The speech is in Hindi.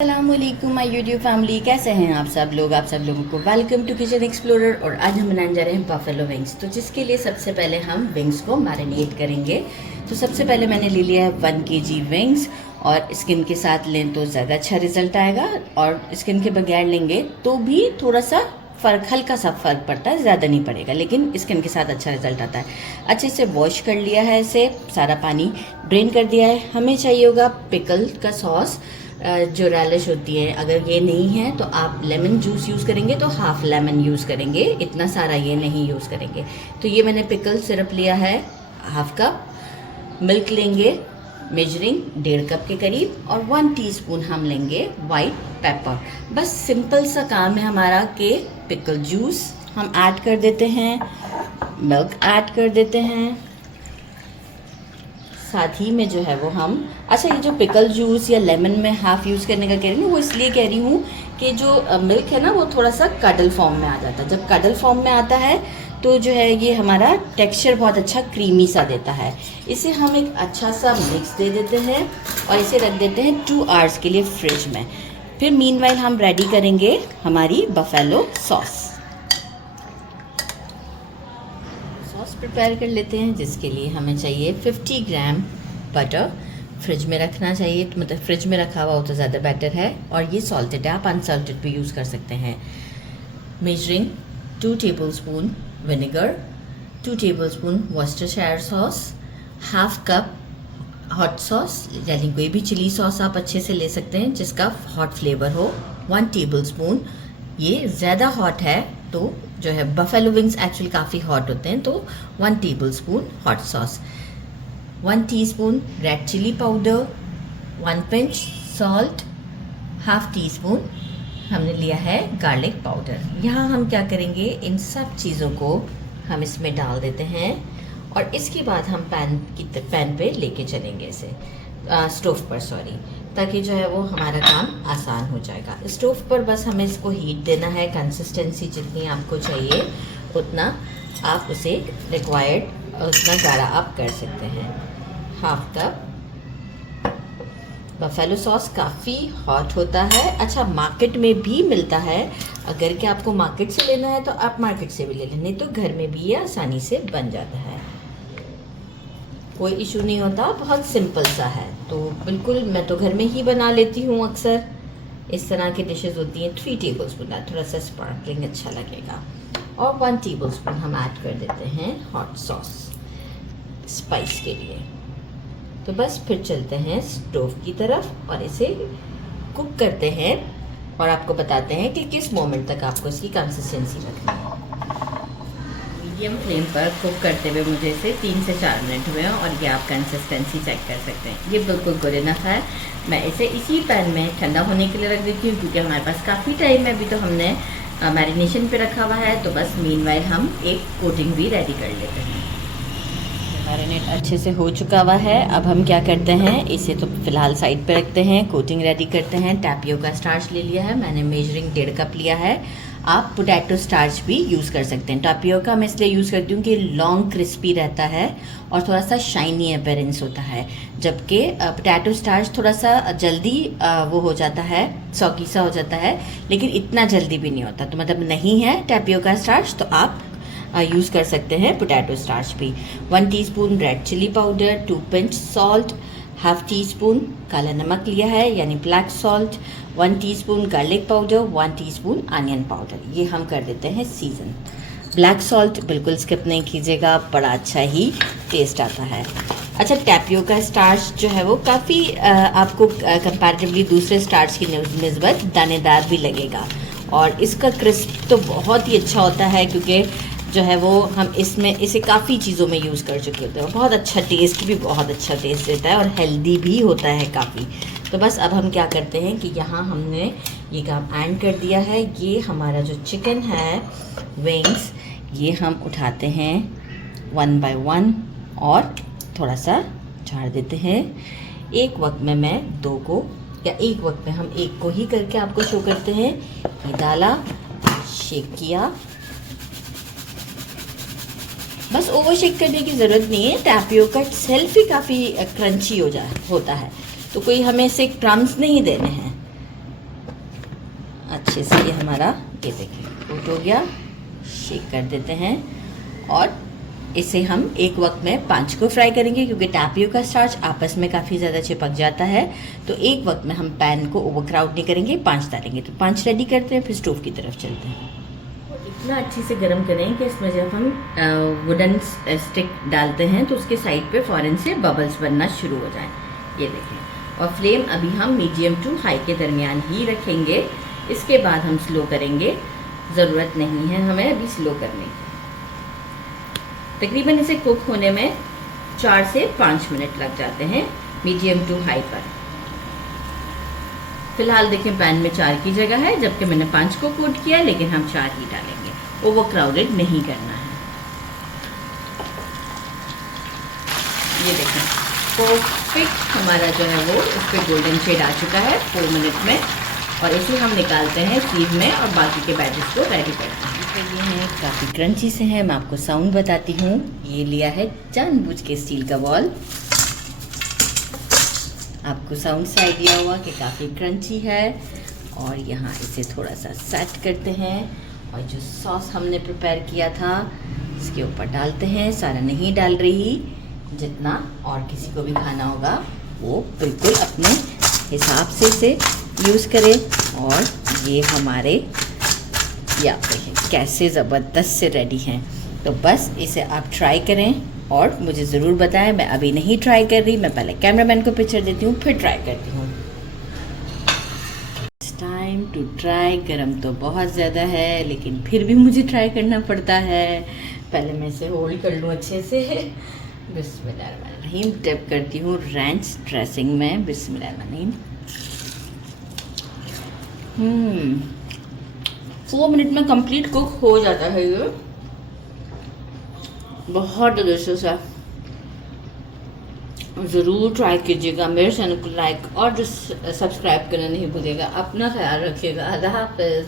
अस्सलामुअलैकुम माय यूट्यूब फैमिली, कैसे हैं आप सब लोगों को वेलकम टू किचन एक्सप्लोरर। और आज हम बनाने जा रहे हैं बफेलो विंग्स। तो जिसके लिए सबसे पहले हम विंग्स को मैरिनेट करेंगे। तो सबसे पहले मैंने ले लिया है 1 kg विंग्स, और स्किन के साथ लें तो ज़्यादा अच्छा रिजल्ट आएगा, और स्किन के बगैर लेंगे तो भी थोड़ा सा फ़र्क, हल्का सा फ़र्क पड़ता है, ज़्यादा नहीं पड़ेगा, लेकिन स्किन के साथ अच्छा रिजल्ट आता है। अच्छे से वॉश कर लिया है, इसे सारा पानी ड्रेन कर दिया है। हमें चाहिए होगा पिकल का सॉस, जो रैलिश होती है। अगर ये नहीं है तो आप लेमन जूस यूज़ करेंगे तो हाफ लेमन यूज़ करेंगे, इतना सारा ये नहीं यूज़ करेंगे। तो ये मैंने पिकल सिरप लिया है हाफ कप। मिल्क लेंगे मेजरिंग 1.5 कप के करीब, और 1 टीस्पून हम लेंगे वाइट पेपर। बस सिंपल सा काम है हमारा कि पिकल जूस हम ऐड कर देते हैं, मिल्क ऐड कर देते हैं, साथ ही में जो है वो हम ये जो पिकल जूस या लेमन में हाफ यूज़ करने का कह रही हूँ, वो इसलिए कह रही हूँ कि जो मिल्क है ना वो थोड़ा सा कडल फॉर्म में आ जाता है। जब कडल फॉर्म में आता है तो जो है ये हमारा टेक्सचर बहुत अच्छा क्रीमी सा देता है। इसे हम एक अच्छा सा मिक्स दे देते हैं और इसे रख देते हैं 2 आवर्स के लिए फ्रिज में। फिर मीनवाइल हम रेडी करेंगे हमारी बफेलो सॉस प्रिपेयर कर लेते हैं, जिसके लिए हमें चाहिए 50 ग्राम बटर। फ्रिज में रखना चाहिए, तो मतलब फ्रिज में रखा हुआ हो तो ज़्यादा बेटर है। और ये सॉल्टेड है, आप अनसॉल्टेड भी यूज़ कर सकते हैं। Measuring 2 tablespoon vinegar, 2 tablespoon Worcestershire sauce, half cup hot sauce, यानी कोई भी चिली सॉस आप अच्छे से ले सकते हैं जिसका हॉट फ्लेवर हो, 1 टेबलस्पून। ये ज़्यादा हॉट है तो जो है बफेलो विंग्स एक्चुअली काफ़ी हॉट होते हैं, तो 1 tablespoon hot sauce, 1 teaspoon red chilli powder, 1 pinch salt, half teaspoon हमने लिया है गार्लिक पाउडर। यहाँ हम क्या करेंगे, इन सब चीज़ों को हम इसमें डाल देते हैं, और इसके बाद हम पैन पे लेके चलेंगे इसे, स्टोव पर सॉरी, ताकि जो है वो हमारा काम आसान हो जाएगा। स्टोव पर बस हमें इसको हीट देना है। कंसिस्टेंसी जितनी आपको चाहिए उतना आप उसे रिक्वायर्ड उतना गाढ़ा आप कर सकते हैं। हाफ कप बफेलो सॉस काफ़ी हॉट होता है। अच्छा, मार्केट में भी मिलता है, अगर कि आपको मार्केट से लेना है तो आप मार्केट से भी ले लें, नहीं तो घर में भी ये आसानी से बन जाता है, कोई इशू नहीं होता, बहुत सिंपल सा है। तो बिल्कुल मैं तो घर में ही बना लेती हूँ अक्सर। इस तरह की डिशेस होती हैं। 3 टेबलस्पून, थोड़ा सा स्पार्कलिंग अच्छा लगेगा। और 1 टेबलस्पून हम ऐड कर देते हैं हॉट सॉस स्पाइस के लिए। तो बस फिर चलते हैं स्टोव की तरफ और इसे कुक करते हैं, और आपको बताते हैं कि किस मोमेंट तक आपको इसकी कंसिस्टेंसी रखनी है। मीडियम फ्लेम पर कुक करते हुए मुझे इसे 3 से 4 मिनट हुए हैं, और ये आप कंसिस्टेंसी चेक कर सकते हैं। ये बिल्कुल गुड इनफ है। मैं इसे इसी पैन में ठंडा होने के लिए रख देती हूँ, क्योंकि हमारे पास काफ़ी टाइम है। अभी तो हमने मैरिनेशन पे रखा हुआ है, तो बस मीनवाइल हम एक कोटिंग भी रेडी कर लेते हैं। मैरिनेट अच्छे से हो चुका हुआ है। अब हम क्या करते हैं, इसे तो फिलहाल साइड पे रखते हैं, कोटिंग रेडी करते हैं। टैपियोका स्टार्च ले लिया है मैंने, मेजरिंग 1.5 कप लिया है। आप पोटैटो स्टार्च भी यूज़ कर सकते हैं। टैपियोका मैं इसलिए यूज़ करती हूँ कि लॉन्ग क्रिस्पी रहता है और थोड़ा सा शाइनी अपीयरेंस होता है, जबकि पोटैटो स्टार्च थोड़ा सा जल्दी वो हो जाता है, सॉगी सा हो जाता है, लेकिन इतना जल्दी भी नहीं होता। तो मतलब नहीं है टैपियोका स्टार्च तो आप यूज़ कर सकते हैं पोटैटो स्टार्च भी। 1 teaspoon red chilli powder, 2 pinch salt, half teaspoon काला नमक लिया है यानी black salt, 1 teaspoon garlic powder, 1 teaspoon onion powder. ये हम कर देते हैं सीजन। ब्लैक सॉल्ट बिल्कुल स्किप नहीं कीजिएगा, बड़ा अच्छा ही टेस्ट आता है। अच्छा, टैपियोका स्टार्च जो है वो काफ़ी आपको कंपैरेटिवली दूसरे स्टार्च की निस्बत दानेदार भी लगेगा, और इसका क्रिस्प तो बहुत ही अच्छा होता है, क्योंकि जो है वो हम इसमें इसे काफ़ी चीज़ों में यूज़ कर चुके होते हैं। बहुत अच्छा टेस्ट भी, बहुत अच्छा टेस्ट देता है, और हेल्दी भी होता है काफ़ी। तो बस अब हम क्या करते हैं कि यहाँ हमने ये काम ऐड कर दिया है। ये हमारा जो चिकन है विंग्स, ये हम उठाते हैं 1 बाय 1 और थोड़ा सा झाड़ देते हैं। एक वक्त में मैं 2 को, या एक वक्त में हम 1 को ही करके आपको शो करते हैं। ये डाला, शेक किया, बस ओवर शेक करने की ज़रूरत नहीं है। टैपियोका सेल्फ ही काफ़ी क्रंची होता है, तो कोई हमें इसे क्रम्स नहीं देने हैं। अच्छे से ये हमारा, ये देखिए कोट हो गया। शेक कर देते हैं और इसे हम एक वक्त में 5 को फ्राई करेंगे, क्योंकि टैपियो का स्टार्च आपस में काफ़ी ज़्यादा चिपक जाता है। तो एक वक्त में हम पैन को ओवरक्राउड नहीं करेंगे, 5 डालेंगे। तो 5 रेडी करते हैं, फिर स्टोव की तरफ चलते हैं। इतना अच्छे से गर्म करें कि इसमें जब हम वुडन स्टिक डालते हैं तो उसके साइड पे फ़ौरन से बबल्स बनना शुरू हो जाएं। ये देखें। और फ्लेम अभी हम मीडियम टू हाई के दरमियान ही रखेंगे। इसके बाद हम स्लो करेंगे, ज़रूरत नहीं है हमें अभी स्लो करने की। तकरीबन इसे कुक होने में 4 से 5 मिनट लग जाते हैं मीडियम टू हाई पर। फिलहाल देखें पैन में 4 की जगह है, जबकि मैंने 5 को कोट किया, लेकिन हम 4 ही डालेंगे। ओवर क्राउडेड नहीं करना है। ये देखें परफेक्ट हमारा जो है वो इस पर गोल्डन शेड आ चुका है 4 मिनट में। और इसे हम निकालते हैं सीव में और बाकी के बैचेस को रेडी करते हैं। ये हैं काफ़ी क्रंची से हैं, मैं आपको साउंड बताती हूँ। ये लिया है जानबूझ के स्टील का बॉल, आपको साउंड से आइडिया हुआ कि काफ़ी क्रंची है। और यहाँ इसे थोड़ा सा सेट करते हैं और जो सॉस हमने प्रिपेयर किया था इसके ऊपर डालते हैं। सारा नहीं डाल रही, जितना और किसी को भी खाना होगा वो बिल्कुल अपने हिसाब से इसे यूज़ करें। और ये हमारे या देखें कैसे ज़बरदस्त से रेडी हैं। तो बस इसे आप ट्राई करें और मुझे ज़रूर बताएं। मैं अभी नहीं ट्राई कर रही, मैं पहले कैमरामैन को पिक्चर देती हूँ फिर ट्राई करती हूँ। Time to try. गरम तो बहुत ज़्यादा है लेकिन फिर भी मुझे ट्राई करना पड़ता है। पहले मैं इसे होल्ड कर लूँ अच्छे से। बिस्मिल्लाहिर्रहमानिर्रहीम। डिप करती हूँ रैंच ड्रेसिंग में। बिस्मिल्लाहिर्रहमानिर्रहीम। 4 मिनट में कंप्लीट कुक हो जाता है। ये बहुत डिलीशियस है, ज़रूर ट्राई कीजिएगा। मेरे चैनल को लाइक और सब्सक्राइब करना नहीं भूलिएगा। अपना ख्याल रखिएगा। अल्लाह हाफ़िज़।